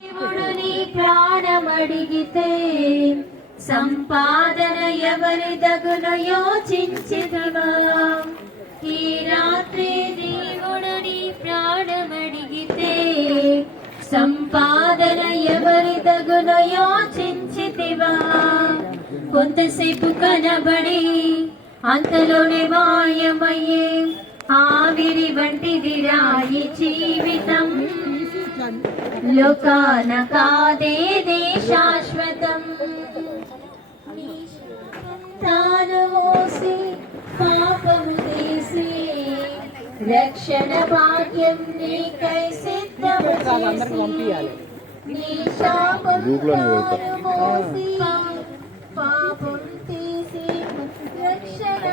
దేవుడు నీ ప్రాణమడిగితే సంపాదన ఎవరి దగును యోచించితివా? ఈ రాత్రి దేవుడు నీ ప్రాణమడిగితే సంపాదన ఎవరి దగును యోచించితివా? కొంతసేపు కనబడి అంతలోనే మాయమయ్యే ఆవిరి వంటిదిరా ఈ జీవితం. లోకాన కాదేది శాశ్వతం. తాను మోసి పాపము తీసి రక్షణ భాగ్యం నీకై సిద్ధము చేసి నీ శాపము తాను మోసి పాపం తీసి రక్షణ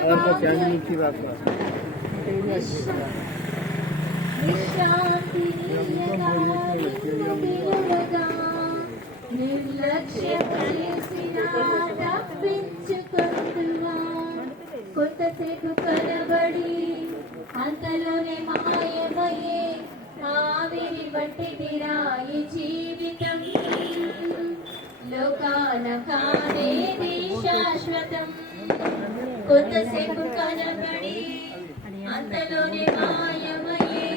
నిర్లక్ష్యం చేసిన తప్పించుకుంటున్నా. కొంతసేపు కనబడి అంతలోనే మాయమయ్యే ఆవిరి వంటిదిరా ఈ జీవితం. లోకాన కాదేది శాశ్వతం. కొంతసేపు కనబడి అంతలోనే మాయమయ్యే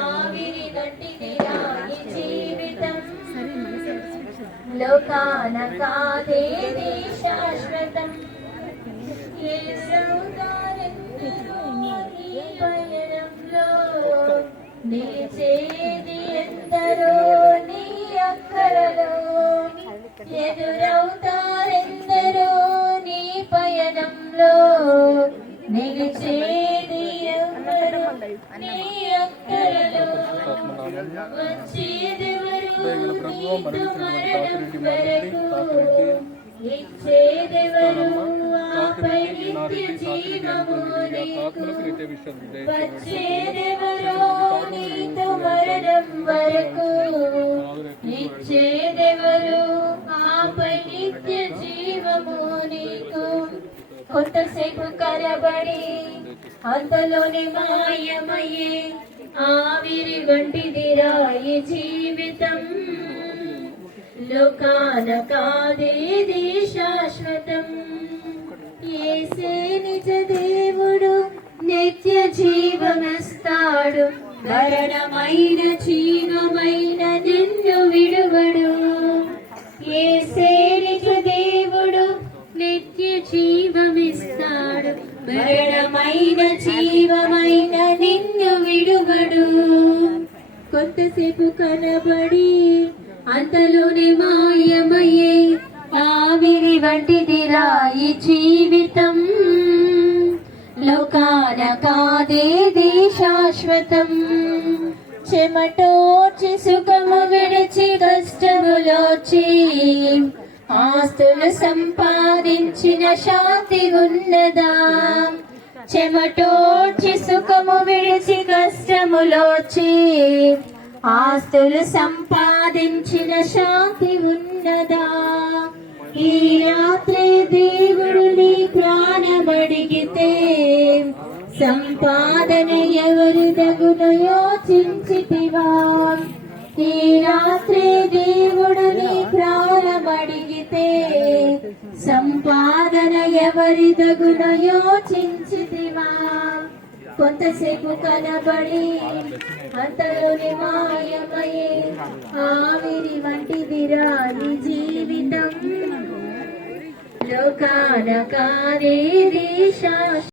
ఆవిరి వంటిదిరా ఈ జీవితం. లోకాన కాదేది శాశ్వతం. పయనంలో నిలిచేది ఎందరో నీ అక్కరలో. ఎదురవుతారెందరో నీ పయనంలో నిలిచేది ఎందరో నీ అక్కరలో. వచ్చేదెవరు నీతో మరణం వరకు, ఇచ్చేదెవరు ఆపై నిత్య జీవము నీకు. వచ్చేదెవరు నీతో మరణం వరకు, ఇచ్చేదెవరు ఆపై నిత్య జీవము నీకు. కొంతసేపు కనబడి అంతలోనే మాయమయ్యే ఆవిరి వంటిదిరా ఈ జీవితం. లోకాన కాదేది శాశ్వతం. యేసే నిజ దేవుడు నిత్య జీవమిస్తాడు. మరణమైన జీవమైన నిన్ను విడువడు. యేసే నిజ దేవుడు నిత్య జీవమిస్తాడు. మరణమైన జీవమైన నిన్ను విడువడు. కొంతసేపు కనబడి అంతలోనే మాయమయ్యే ఆవిరి వంటిదిరా ఈ జీవితం. లోకాన కాదేది శాశ్వతం. చెమటోచి సుఖము విడిచి కష్టములోచి ఆస్తులు సంపాదించిన శాంతి ఉన్నదా? చెమటోచి సుఖము విడిచి కష్టములోచి ఆస్తులు సంపాదించిన శాంతి ఉన్నదా? ఈ రాత్రి దేవుడు నీ ప్రాణమడిగితే సంపాదన ఎవరి దగును యోచించితివా? ఈ రాత్రి దేవుడు నీ ప్రాణమడిగితే సంపాదన ఎవరి దగును యోచించితివా? కొంతసేపు కనబడి అంతలోని మాయమయ్యే ఆవిరి వంటిదిరా ఈ జీవితం. లోకాన కాదేది శాశ్వతం.